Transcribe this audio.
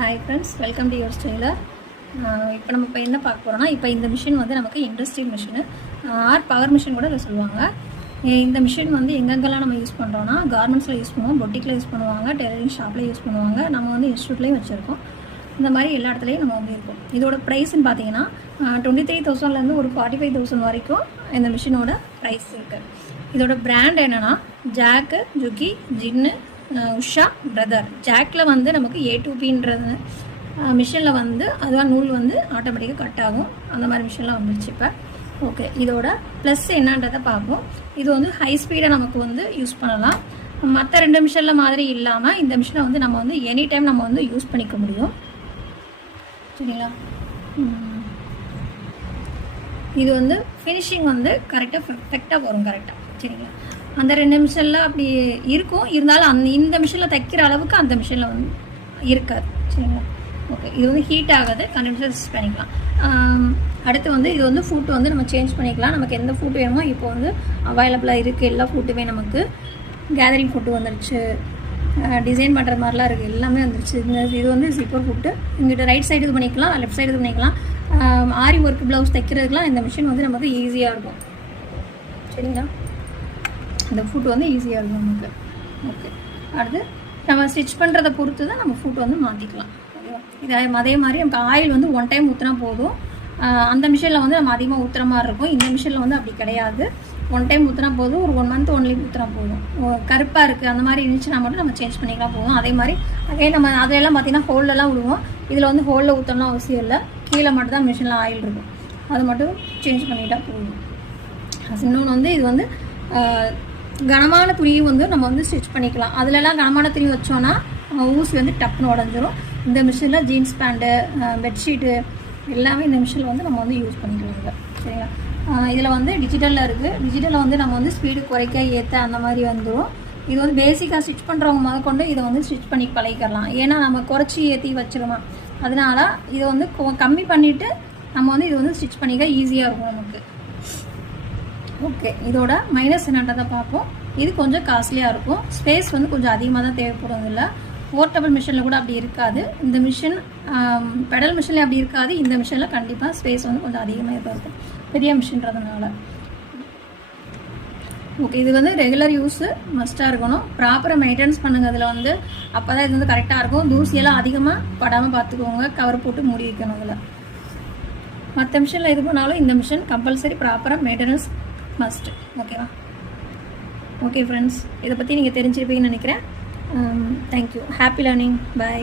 Hi friends, welcome to your styler. இப்போ நம்ம என்ன பார்க்க போகிறோம்னா, இப்போ இந்த மிஷின் வந்து நமக்கு industrial machine or power machine கூட இதை சொல்லுவாங்க. இந்த மிஷின் வந்து எங்கெங்கெல்லாம் நம்ம யூஸ் பண்ணுறோன்னா, கார்மெண்ட்ஸில் யூஸ் பண்ணுவோம், பொட்டிக்கில் யூஸ் பண்ணுவாங்க, டெய்லரிங் ஷாப்பில் யூஸ் பண்ணுவாங்க, நம்ம வந்து இன்ஸ்டியூட்லேயும் வச்சுருக்கோம். இந்த மாதிரி எல்லா இடத்துலையும் நம்ம வந்து இருக்கும். இதோட ப்ரைஸ்ன்னு பார்த்தீங்கன்னா 23,000லேருந்து ஒரு 45,000 வரைக்கும் இந்த மிஷினோட ப்ரைஸ் இருக்குது. இதோட பிராண்ட் என்னென்னா ஜாக்கு, ஜுக்கி, ஜின்னு, உஷா, பிரதர். ஜாக்கில் வந்து நமக்கு A2Pன்றது மிஷினில் வந்து அதுதான் நூல் வந்து ஆட்டோமேட்டிக்காக கட் ஆகும். அந்த மாதிரி மிஷின்லாம் வந்துருச்சு இப்போ. ஓகே, இதோட ப்ளஸ் என்னன்றதை பார்ப்போம். இது வந்து ஹை ஸ்பீடாக நமக்கு வந்து யூஸ் பண்ணலாம். மற்ற 2 மிஷினில் மாதிரி இல்லாமல் இந்த மிஷினை வந்து நம்ம வந்து எனி டைம் நம்ம வந்து யூஸ் பண்ணிக்க முடியும். சரிங்களா? இது வந்து ஃபினிஷிங் வந்து கரெக்டாக பர்ஃபெக்டாக வரும். கரெக்டாக சரிங்களா? அந்த 2 மிஷினில் அப்படி இருக்கும், இருந்தாலும் இந்த மிஷினில் தைக்கிற அளவுக்கு அந்த மிஷினில் வந்து இருக்காது. சரிங்களா? ஓகே, இது வந்து ஹீட் ஆகாது, கண்டிப்பாக யூஸ் பண்ணிக்கலாம். அடுத்து வந்து இது வந்து ஃபுட் வந்து நம்ம சேஞ்ச் பண்ணிக்கலாம். நமக்கு எந்த ஃபுட் வேணுமோ இப்போ வந்து அவைலபிளாக இருக்குது. எல்லா ஃபுட்டுமே நமக்கு கேதரிங் ஃபுட்டு வந்துருச்சு, டிசைன் பண்ணுற மாதிரிலாம் இருக்குது, எல்லாமே வந்துருச்சு. இது வந்து ஜிப்பர் ஃபுட்டு. இங்கிட்ட ரைட் சைடு இது பண்ணிக்கலாம், லெஃப்ட் சைடு இது பண்ணிக்கலாம். ஆரி ஒர்க் ப்ளவுஸ் தைக்கிறதுக்குலாம் இந்த மிஷின் வந்து நமக்கு ஈஸியாக இருக்கும். சரிங்களா? இந்த ஃபுட் வந்து ஈஸியாக இருக்கும் நமக்கு. ஓகே, அடுத்து நம்ம ஸ்டிச் பண்ணுறதை பொறுத்து தான் நம்ம ஃபுட் வந்து மாற்றிக்கலாம். ஓகேவா? இது அதே மாதிரி நமக்கு ஆயில் வந்து 1 டைம் ஊற்றினா போதும். அந்த மிஷினில் வந்து நம்ம அதிகமாக ஊற்றுற மாதிரி இருக்கும். இந்த மிஷினில் வந்து அப்படி கிடையாது. 1 டைம் ஊற்றினா போதும், ஒரு 1 மந்த் ஒன்லி ஊற்றினா போதும். கருப்பாக இருக்குது அந்த மாதிரி இருந்துச்சுன்னா மட்டும் நம்ம சேஞ்ச் பண்ணிக்கலாம் போதும். அதே மாதிரி நம்ம அதெல்லாம் பார்த்திங்கன்னா ஹோல்லலாம் விடுவோம். இதில் வந்து ஹோலில் ஊற்றணும்லாம் அவசியம் இல்லை. கீழே மட்டும் தான் மிஷினில் ஆயில் இருக்கும், அது மட்டும் சேஞ்ச் பண்ணிட்டால் போதும். இன்னொன்று வந்து இது வந்து கனமான துணியும் வந்து நம்ம வந்து ஸ்டிச் பண்ணிக்கலாம். அதிலலாம் கனமான துணி வச்சோன்னா ஊசி வந்து டப்புன்னு உடஞ்சிரும். இந்த மிஷினில் ஜீன்ஸ் பேண்ட்டு, பெட்ஷீட்டு எல்லாமே இந்த மிஷினில் வந்து நம்ம வந்து யூஸ் பண்ணிக்கலாங்க. சரிங்களா? இதில் வந்து டிஜிட்டலில் இருக்குது. டிஜிட்டலில் வந்து நம்ம வந்து ஸ்பீடு குறைக்க ஏற்ற அந்த மாதிரி வந்துடும். இது வந்து பேசிக்காக ஸ்டிச் பண்ணுறவங்க முதற்கொண்டு இதை வந்து ஸ்டிச் பண்ணி பழகிக்கலாம். ஏன்னா நம்ம குறைச்சி ஏற்றி வச்சிருவோம், அதனால் இதை வந்து கம்மி பண்ணிவிட்டு நம்ம வந்து இது வந்து ஸ்டிச் பண்ணிக்க ஈஸியாக இருக்கும் நமக்கு. ஓகே, இதோட மைனஸ் என்னன்றதை பார்ப்போம். இது கொஞ்சம் காஸ்ட்லியாக இருக்கும். ஸ்பேஸ் வந்து கொஞ்சம் அதிகமாக தான் தேவைப்படும். இல்லை போர்ட்டபிள் மிஷினில் கூட அப்படி இருக்காது. இந்த மிஷின் பெடல் மிஷினில் அப்படி இருக்காது. இந்த மிஷினில் கண்டிப்பாக ஸ்பேஸ் வந்து கொஞ்சம் அதிகமாக தான் இருக்கும், பெரிய மிஷின்றதுனால. ஓகே, இது வந்து ரெகுலர் யூஸு மஸ்ட்டாக இருக்கணும். ப்ராப்பராக மெயின்டெனன்ஸ் பண்ணுங்கள். அதில் வந்து அப்போ தான் இது வந்து கரெக்டாக இருக்கும். தூசியெல்லாம் அதிகமாக படாமல் பார்த்துக்கோங்க. கவர் போட்டு மூடி வைக்கணும். அதில் மற்ற மிஷினில் இது பண்ணாலும் இந்த மிஷின் கம்பல்சரி ப்ராப்பராக மெயின்டெனன்ஸ் மஸ்ட். ஓகேவா? ஓகே ஃப்ரெண்ட்ஸ், இதை பற்றி நீங்கள் தெரிஞ்சிருப்பீங்கன்னு நினைக்கிறேன். தேங்க்யூ. Happy learning. பாய்.